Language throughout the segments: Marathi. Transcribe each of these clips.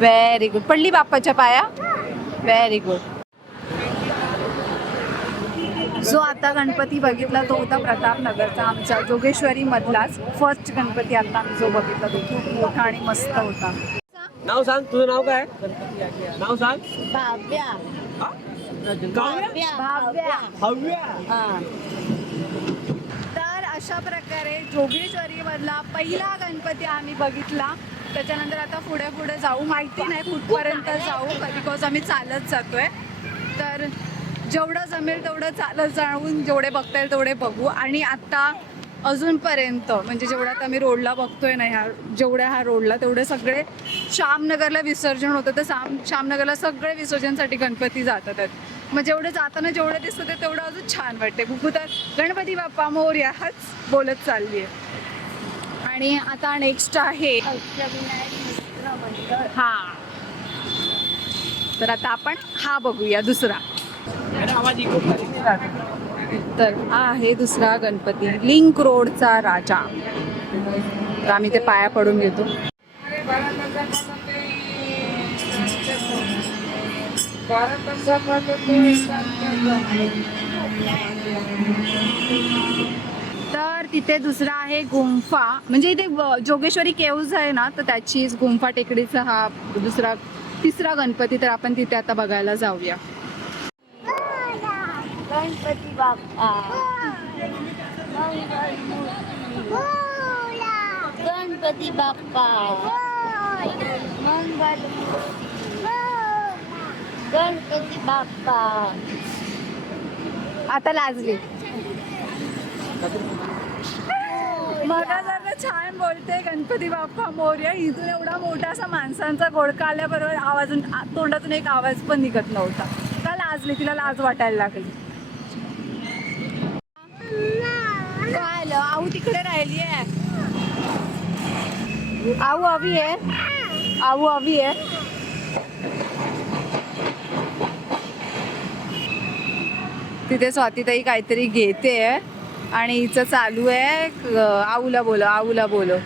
व्हेरी गुड पडली बाप्पाच्या पाया? व्हेरी गुड जो आता गणपती बघितला तो होता प्रतापनगरचा आमचा जोगेश्वरी मधलाच फर्स्ट गणपती आता आम्ही जो बघितला तो खूप मोठा आणि मस्त होता. नाव सांग तुझं नाव काय? नाव सांग. तर अशा प्रकारे जोगेश्वरी मधला पहिला गणपती आम्ही बघितला. त्याच्यानंतर आता पुढे पुढे जाऊ. माहिती नाही कुठपर्यंत जाऊ. बिकॉज आम्ही चालत जातोय. तर जेवढं जमेल तेवढं चालत जाऊन जेवढे बघता येईल तेवढे बघू. आणि आता अजूनपर्यंत म्हणजे जेवढं आता मी रोडला बघतोय ना ह्या जेवढ्या ह्या रोडला तेवढे सगळे श्यामनगरला विसर्जन होतं तर श्याम श्यामनगरला सगळे विसर्जनसाठी गणपती जातात आहेत. मग जेवढे जाताना जेवढं दिसतं ते तेवढं अजून छान वाटते बुकू गणपती बाप्पा मोर्या हाच बोलत चालली आहे आणि आता नेक्स्ट आहे. हा. तर आता आपण हा बघूया दुसरा. आवाज तर हा आहे दुसरा गणपती लिंक रोडचा राजा. तर आम्ही ते पाया पडून घेतो. तर तिथे दुसरा आहे गुंफा. म्हणजे इथे जोगेश्वरी केव्ज आहे ना तर त्याचीच गुंफा टेकडीचा हा दुसरा तिसरा गणपती. तर आपण तिथे आता बघायला जाऊया. गणपती बाप्पा गणपती बाप्पा गणपती बाप्पा आता लाजली. मगासारखं छान बोलते गणपती बाप्पा मोर्या. इथून एवढा मोठा असा माणसांचा गोडका आल्याबरोबर आवाजून तोंडातून एक आवाज पण निघत नव्हता. का लाजली? तिला लाज वाटायला लागली. काय आऊ तिकडे राहिली आहे. आऊ हवी आहे. आऊ हवी आहे. तिथे स्वातीताई काहीतरी घेते आणि हिचं चालू आहे. आऊला बोलो आऊला बोलो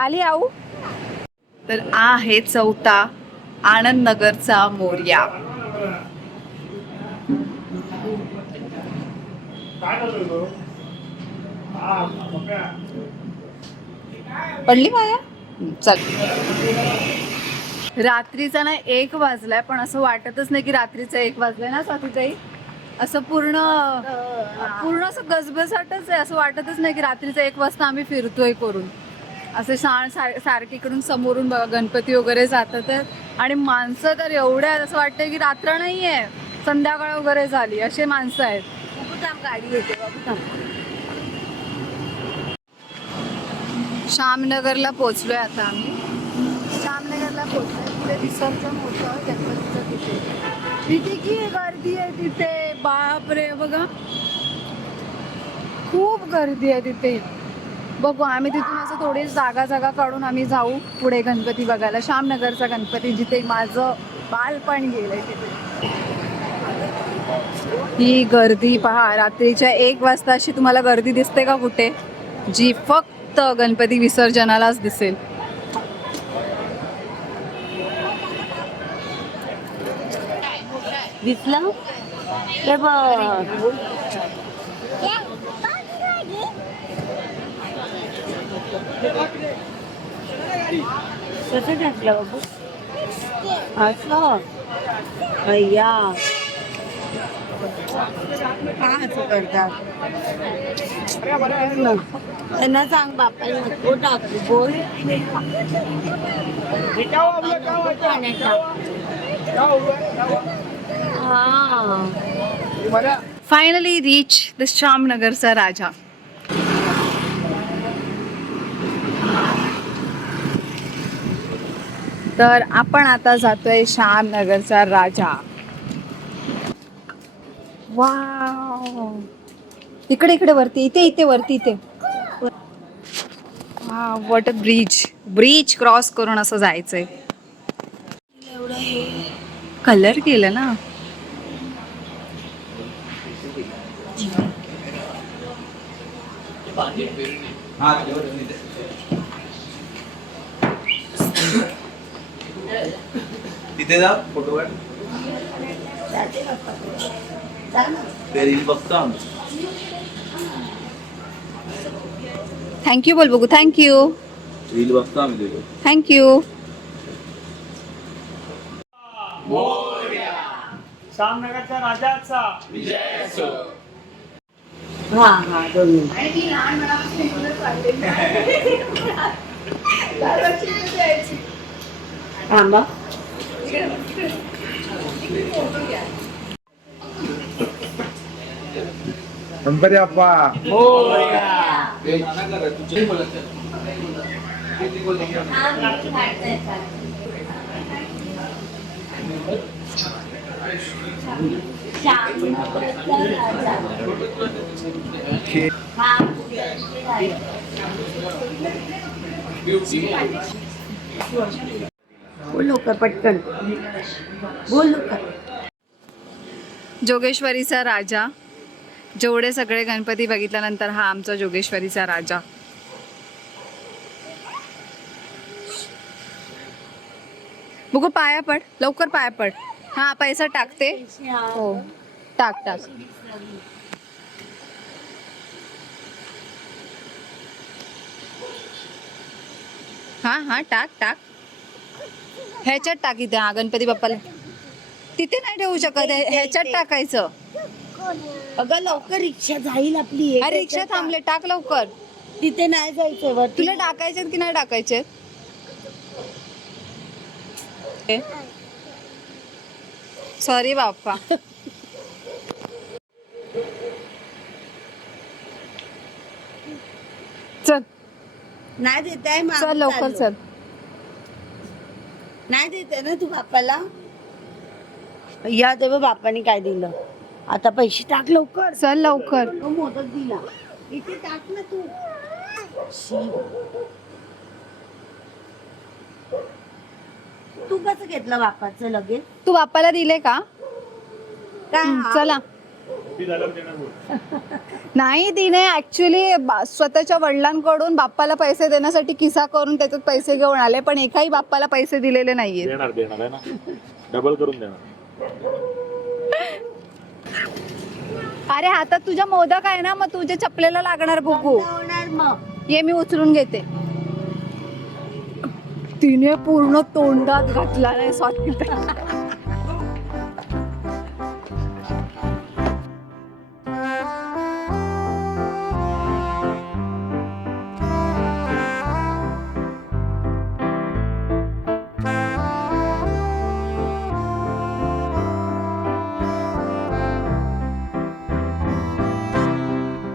आली आऊ? तर आहे चौथा आनंदनगरचा मोर्या. पडली माया? चल. रात्रीचा ना एक वाजलाय पण असं वाटतच नाही की रात्रीचा एक वाजलाय ना स्वातीताई? असं पूर्ण पूर्ण असं गजबजाटच आहे. असं वाटतच नाही की रात्रीचा एक वाजता आम्ही फिरतोय करून. असे सा सारखी इकडून समोरून बघा गणपती वगैरे जातात आणि माणसं तर एवढे आहेत असं वाटतंय की रात्र नाहीये. संध्याकाळ वगैरे झाली असे माणसं आहेत. थांब गाडी येते बाबू थांब. श्यामनगरला पोचलोय आता आम्ही. श्यामनगरला पोचलोय तिथे विसर्जन होतं गणपतीचं तिथे. तिथे की गर्दी आहे तिथे? बापरे बघा. खूप गर्दी आहे तिथे. बघू आम्ही तिथून असं थोडी जागा जागा काढून आम्ही जाऊ पुढे गणपती बघायला. श्यामनगरचा गणपती जिथे माझं बालपण गेलंय तिथे. ही गर्दी पहा रात्रीच्या एक वाजता अशी तुम्हाला गर्दी दिसते का कुठे? जी फक्त गणपती विसर्जनालाच दिसेल. दिसलं? कसं टाकलं बाबू? असं? अय्या. का असं करतात त्यांना सांग बाप्पा नको टाकू बोल फायनली रीच द श्यामनगरचा राजा तर आपण आता जातोय श्यामनगरचा राजा वाव इकडे इकडे वरती इथे इथे वरती इथे. वा what a bridge bridge cross करून असं जायचंय. कलर केलं ना. तिथे जा फोटो काढ. थँक्यू बोल बघू थँक्यू रील बघतो आम्ही थँक्यू सामनगरच्या राजाचा. हा हा दोन मिनिट. थांबा. गणपती बोल लवकर पटकन. बोल जोगेश्वरीचा राजा. जेवढे सगळे गणपती बघितल्यानंतर हा आमचा जोगेश्वरीचा राजा. बघू पाया पड. लवकर पाया पड. हा पैसा टाकते. हो. टाक टाक. हा हा टाक टाक. ह्याच्यात टाक इथे. हा गणपती बाप्पाला. तिथे नाही ठेवू शकत. ह्याच्यात टाकायचं. अगं लवकर रिक्षा जाईल आपली. अरे रिक्षा थांबले टाक लवकर. तिथे नाही जायचं वरती तुला टाकायचे की नाही टाकायचे सॉरी बाप्पा. चल. नाही देत आहे मग चल लवकर. चल. नाही देते ना तू बापाला या तेव्हा बापाने काय दिलं? आता पैसे टाक लवकर. चल लवकर. तो मोदक दिला. इथे टाक ना तू. शी. तू कसं घेतलं बापाचं लगेच? तू बाप्पाला दिले का? काय? चला. नाही तिने ऍक्च्युली स्वतःच्या वडिलांकडून बाप्पाला पैसे देण्यासाठी किसा करून त्याच्यात पैसे घेऊन आले पण एकाही बाप्पाला पैसे दिलेले नाहीये देणार देणार आहे ना. डबल करून देणार. अरे हातात तुझ्या मोदक आहे ना मग तुझ्या चपलेला लागणार बुकू ये मी उचलून घेते. तिने पूर्ण तोंडात घातला नाही स्वातंत्र्य